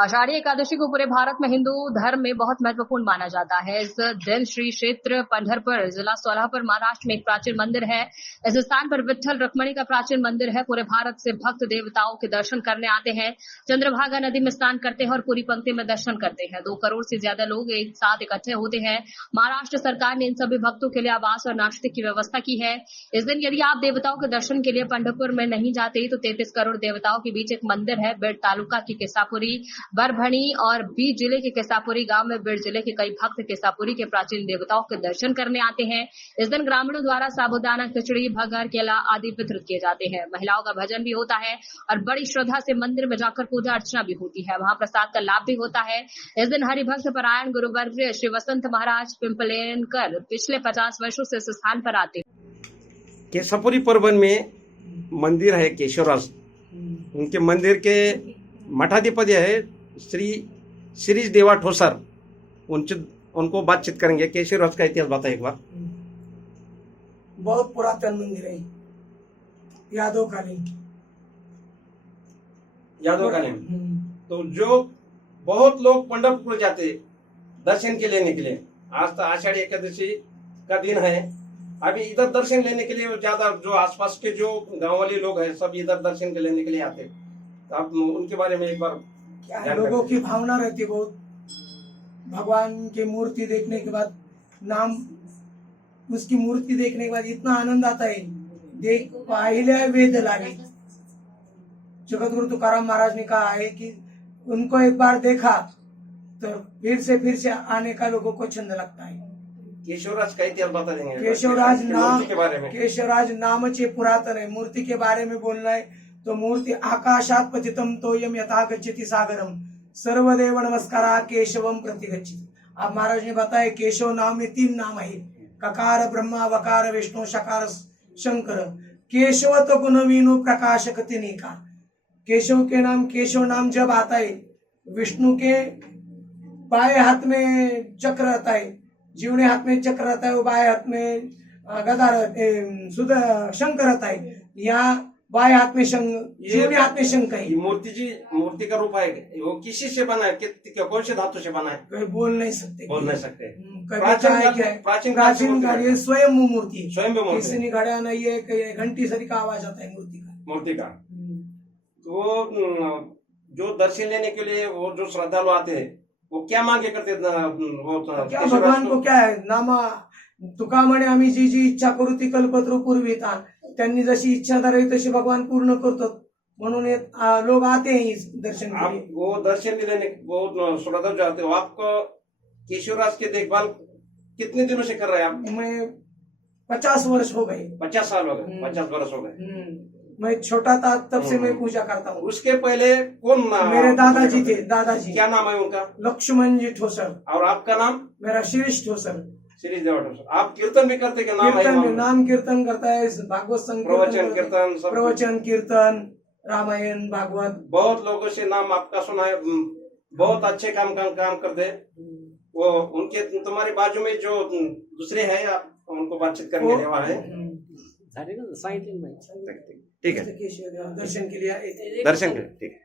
आषाढ़ी एकादशी को पूरे भारत में हिंदू धर्म में बहुत महत्वपूर्ण माना जाता है। इस दिन श्री क्षेत्र पंढरपुर जिला सोलापुर महाराष्ट्र में एक प्राचीन मंदिर है। इस स्थान पर विठ्ठल रुक्मिणी का प्राचीन मंदिर है। पूरे भारत से भक्त देवताओं के दर्शन करने आते हैं। चंद्रभागा नदी में स्नान करते हैं और पूरी पंक्ति में दर्शन करते हैं। 2 करोड़ से ज्यादा लोग एक साथ इकट्ठे होते हैं। महाराष्ट्र सरकार ने इन सभी भक्तों के लिए आवास और नाश्ते की व्यवस्था की है। इस दिन यदि आप देवताओं के दर्शन के लिए पंढरपुर में नहीं जाते तो 33 करोड़ देवताओं के बीच एक मंदिर है। बेड तालुका की केसापुरी, बरभणी और बीड जिले के केसापुरी गांव में बीड जिले के कई भक्त केसापुरी के प्राचीन देवताओं के दर्शन करने आते हैं। इस दिन ग्रामीणों द्वारा साबूदाना, खिचड़ी, भगर, केला आदि वितरित किए जाते हैं। महिलाओं का भजन भी होता है और बड़ी श्रद्धा से मंदिर में जाकर पूजा अर्चना भी होती है। वहां प्रसाद का लाभ भी होता है। इस दिन हरिभक्त परायण गुरुवर्य श्री वसंत महाराज पिंपलेनकर पिछले 50 वर्षों से इस स्थान पर आते हैं। केसापुरी परबन में मंदिर है केशवराज। उनके मंदिर के मठाधिपति है श्री शिरीष देवा ठोसर। उनको बातचीत करेंगे। केशवराज का इतिहास बताइए एक बार। बहुत पुरातन मंदिर है, यादवकालीन तो जो बहुत लोग पंढरपुर जाते दर्शन के लेने के लिए। आज तो आषाढ़ी एकादशी का दिन है। अभी इधर दर्शन लेने के लिए ज्यादा जो आसपास के जो गांव वाले लोग हैं सब इधर दर्शन के लेने के लिए आते। तो आप उनके बारे में एक बार क्या लोगों की भावना रहती है। बहुत भगवान की मूर्ति देखने के बाद, नाम उसकी मूर्ति देखने के बाद इतना आनंद आता है। देख पाहिले वेद लागे। जगतगुरु तुकाराम महाराज ने कहा है कि उनको एक बार देखा तो फिर से आने का लोगों को छंद लगता है। केशवराज का इतिहास बता देंगे। केशवराज नामचे पुरातन है। मूर्ति के बारे में बोलना है तो मूर्ति आकाशात पतितम तोयम यथा गच्छति सागरम सर्वदेव नमस्कारा केशवम प्रतिगच्छति। आप महाराज ने बताया केशव नाम में 3 नाम है। ककार ब्रह्मा, वकार विष्णु, शकार शंकर। केशव तो गुण वीणु प्रकाशक तिनिका। केशव के नाम, केशव नाम जब आता है, विष्णु के बाएं हाथ में चक्र रहता है, जीवने हाथ में चक्र रहता है, वो बाएं हाथ में गदा शंख रहता है। यहाँ बाएं हाथ में शंख, जीवने हाथ में शंख है। मूर्ति का रूप है। वो किसी से बना है? कौन से धातु से बना है? बोल नहीं सकते। प्राचीन काल ये स्वयं मूर्ति है। किसी ने घड़ा नहीं है। घंटी सरी का आवाज आता है मूर्ति का। तो जो दर्शन लेने के लिए वो जो श्रद्धालु आते हैं वो क्या मांगे करते? क्या भगवान को क्या है नामा तुका म्हणे आम्ही जी इच्छा करू ती कल्पतरू पूर्वीता। त्यांनी जशी इच्छा धरावी तशी भगवान पूर्ण करतो। म्हणून लोग आते हैं इस दर्शन के लिए। वो दर्शन के लेने बहुत श्रद्धा जो आते हो। आपको केशवराज के देखभाल कितने दिनों से कर रहे हैं आप? मैं 50 वर्ष हो गए। 50 साल हो गए। 50 वर्ष हो गए। मैं छोटा था तब से मैं पूजा करता हूँ। उसके पहले कौन? मेरे दादाजी थे। दादाजी। क्या नाम है उनका? लक्ष्मण जी ठोसर। और आपका नाम? मेरा शिरीष ठोसर। शिरीष देवा ठोसर। आप कीर्तन भी करते क्या? नाम कीर्तन करता है। भागवत संग प्रवचन कीर्तन, रामायण, भागवत। बहुत लोगों से नाम आपका सुना है। बहुत अच्छे काम करते। वो उनके तुम्हारे बाजू में जो दूसरे हैं, आप उनको बातचीत करने के लिए ठीक है। दर्शन के लिए ठीक है।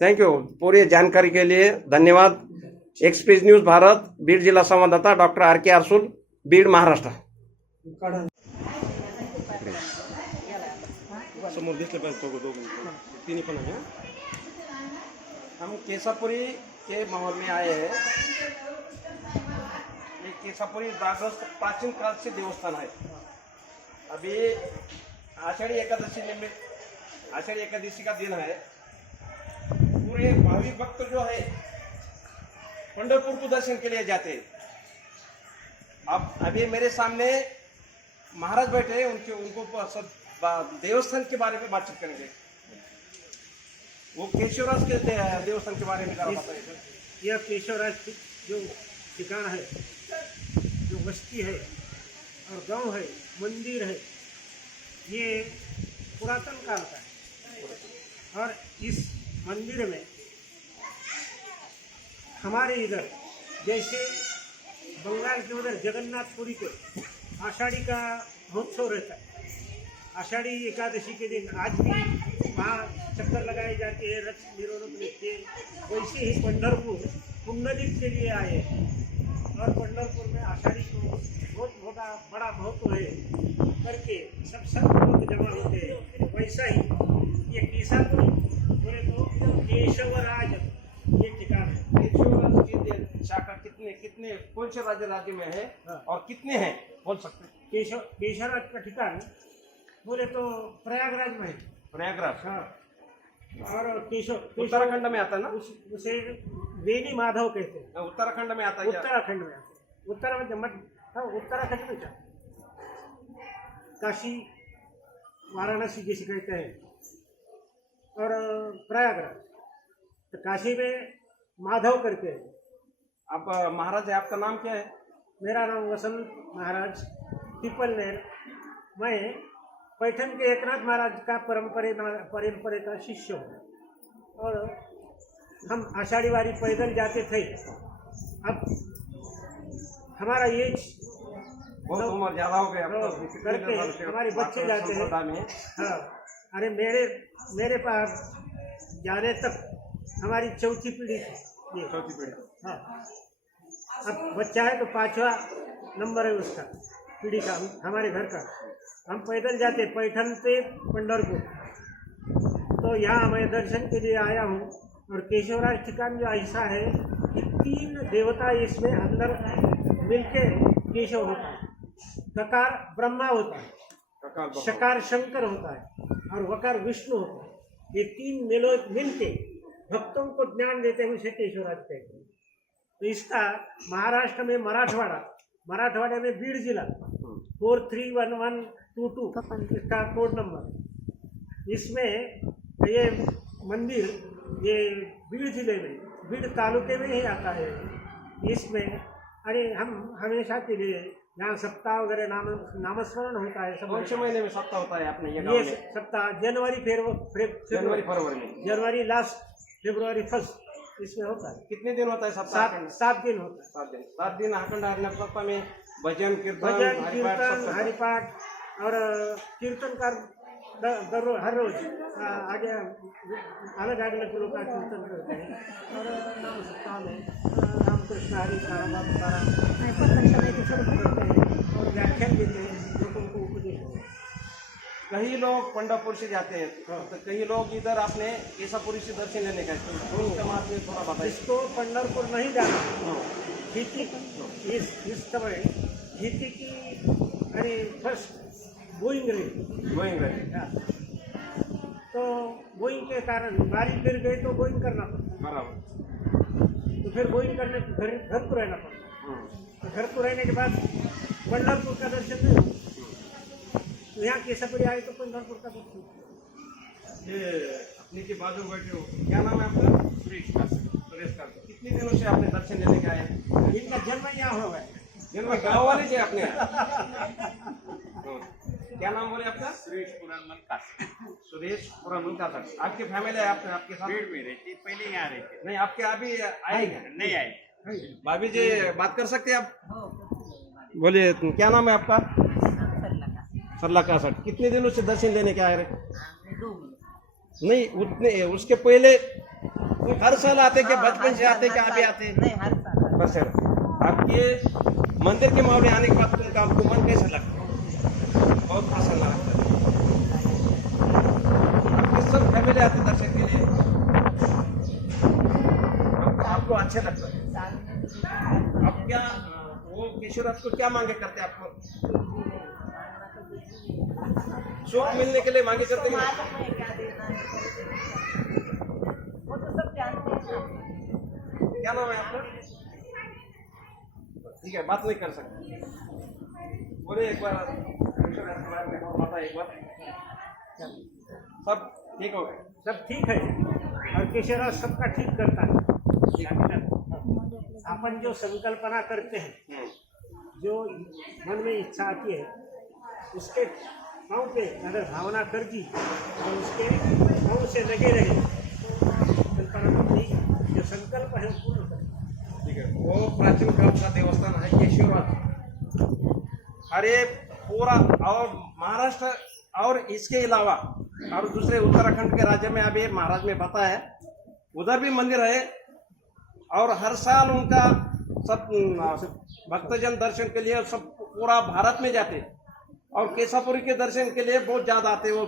Thank you. पूरी जानकारी के लिए धन्यवाद। एक्सप्रेस न्यूज भारत, बीड जिला संवाददाता डॉक्टर RK आरसूल, बीड, महाराष्ट्र। समोर दिसले पाहिजे पण आहे। हम केसापुरी के माहौल में आए हैं। ये केसापुरी द्वादश प्राचीन काल से देवस्थान है। अभी आषाढ़ी एकादशी का दिन है। पूरे भाविक भक्त जो है पंढरपुर को दर्शन के लिए जाते हैं। अब अभी मेरे सामने महाराज बैठे हैं। उनको देवस्थान के बारे में बातचीत करेंगे। वो केशवराज के देवस्थान के बारे में बताइए। यह केशवराज जो ठिकाना है, जो बस्ती है और गांव है, मंदिर है, ये पुरातन काल का है। और इस मंदिर में हमारे इधर जैसे बंगाल के उधर जगन्नाथपुरी के आषाढ़ी का महोत्सव रहता है। आषाढ़ी एकादशी के दिन आज भी वहाँ चक्कर लगाई जाती है, रथ मिरवणूक निकलती है। वैसे ही पंढरपुर पुण्यदीप के लिए आए हैं और पंढरपुर में आषाढ़ी को बहुत बड़ा महत्व है करके सब लोग जमा होते हैं। वैसा ही ये केसापुरी बोले तो केशवराज ये ठिकान है। केशवराज की शाखा कितने कौन से राज्य में है हाँ। और कितने हैं बोल सकते हैं? केशवराज का ठिकान बोले तो प्रयागराज में है। प्रयागराज, हाँ। और केशव उत्तराखंड में आता है ना? उसे वेणी माधव कहते हैं। उत्तराखंड में आता है क्या? उत्तराखंड में आते हैं। उत्तराखंड में क्या काशी वाराणसी जिसे कहते हैं और प्रयागराज तो काशी में माधव करके है। आप महाराज है, आपका नाम क्या है? मेरा नाम वसंत महाराज पीपलनेर। मैं पैठन के एकनाथ महाराज का परंपरे का शिष्य हूँ और हम आषाढ़ी वारी पैदल जाते थे। अब हमारा एज बहुत उम्र ज्यादा हो गया करके हमारे बच्चे जाते हैं। हाँ, अरे मेरे पास जाने तक हमारी चौथी पीढ़ी थी ये। चौथी पीढ़ी। हाँ, अब बच्चा है तो 5वां नंबर है उसका पीढ़ी का हमारे घर का। हम पैदल जाते पैठन से पंढरपुर। तो यहाँ मैं दर्शन के लिए आया हूँ और केशवराज ठिकान जो ऐसा है कि 3 देवता इसमें अंदर मिलके केशव होता है। ककार ब्रह्मा होता है, शकार शंकर होता है और वकार विष्णु होता है। ये 3 मिलके भक्तों को ज्ञान देते हैं, उसे केशवराज कहते हैं। तो इसका महाराष्ट्र में मराठवाड़े में बीड़ जिला 431122 इसका कोड नंबर। इसमें ये मंदिर ये बीड़ जिले में बीड़ तालुके में ही आता है। इसमें अरे हम हमेशा के लिए यहाँ सप्ताह वगैरह नामस्मरण होता है। सब कौन से महीने में सप्ताह होता है अपने ये सप्ताह जनवरी लास्ट फरवरी 1 इसमें होता है। कितने दिन होता है सप्ताह? 7 दिन होता है। 7 दिन अखंड हरिनाम सप्ताह में भजन कीर्तन हरिपाठ और कीर्तनकार हर रोज आगे अलग अलग लोग का कीर्तन करते हैं और नाम सप्ताह में रामकृष्ण हरि करते हैं और व्याख्यान देते हैं लोगों को उपदेश। कई लोग पंढरपुर से जाते हैं तो कई लोग इधर अपने केसापुरी से दर्शन लेने गए तो उसके बाद में थोड़ा बताइए। इसको पंढरपुर नहीं जाना खेती इस समय खेती की अरे फर्स्ट बोइंग रही। तो बोइंग के कारण बारी गिर गई तो बोइंग करना पड़ता। बराबर। तो फिर बोइंग करने घर को रहना पड़ता। तो घर को रहने के बाद पंढरपुर का दर्शन नहीं होता। तो यहाँ केसापुरी आए तो पंढरपुर का दर्शन। ये अपने के बाजू बैठे हो, क्या नाम है आपका? सुरेश। कितने दिनों से आपने दर्शन लेने के आए? इनका जन्म यहाँ हुआ है। जन्म गाँव वाले से आपने? क्या नाम बोले आपका? सुरेश पुराणमल कासर। सुरेश पुराणमल कासर। आपकी फैमिली है आपके साथ? भीड़ में रहती, पहले यहाँ रहते। नहीं, आपके अभी आए क्या? नहीं आए। भाभी जी बात कर सकते हैं आप? बोलिए, क्या नाम है आपका? सरला कासर। कितने दिनों से दर्शन लेने के आए रहे? नहीं, उतने उसके पहले हर साल आते क्या? बचपन से आते क्या? अभी आते? नहीं, हर साल। बस सर, आपके मंदिर के मामले आने के बाद तुमका आपको मन कैसा लगता है? बहुत पसंद लगता है। आपके सब फैमिली आते दर्शन के लिए, आपको अच्छे लगता है? आप क्या वो केशवराज को क्या मांगे करते हैं? आपको सुख मिलने के लिए मांगे करते हैं? वो तो सब जानते हैं। क्या नाम है आपका? ठीक है, बात नहीं कर सकते। बोले एक बार बता एक बार। सब ठीक हो गए? सब ठीक है और केशवराज सबका ठीक करता है। अपन जो संकल्पना करते हैं, जो मन में इच्छा आती है, उसके पाँव पे अगर भावना कर दी और उसके पाँव से लगे रहे तो संकल्पना नहीं, जो संकल्प है वो पूर्ण करें। ठीक है, वो प्राचीन काल का देवस्थान है केशवराज। अरे पूरा और महाराष्ट्र और इसके अलावा और दूसरे उत्तराखंड के राज्य में अभी महाराज में पता है उधर भी मंदिर है और हर साल उनका सब भक्तजन दर्शन के लिए सब पूरा भारत में जाते और केशापुरी के दर्शन के लिए बहुत ज्यादा आते। वो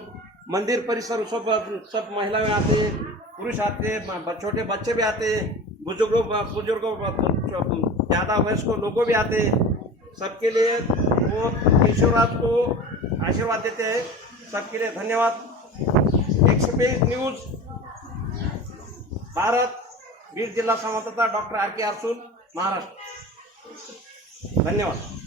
मंदिर परिसर सब महिलाएं आते, पुरुष आते, छोटे बच्चे भी आते, बुजुर्गों ज्यादा वयस्क लोगों भी आते। सबके लिए वो केशवराज को आशीर्वाद देते हैं। सबके लिए धन्यवाद। 120 न्यूज भारत, बीड जिला संवाददाता डॉक्टर आर के अरसूल, महाराष्ट्र। धन्यवाद।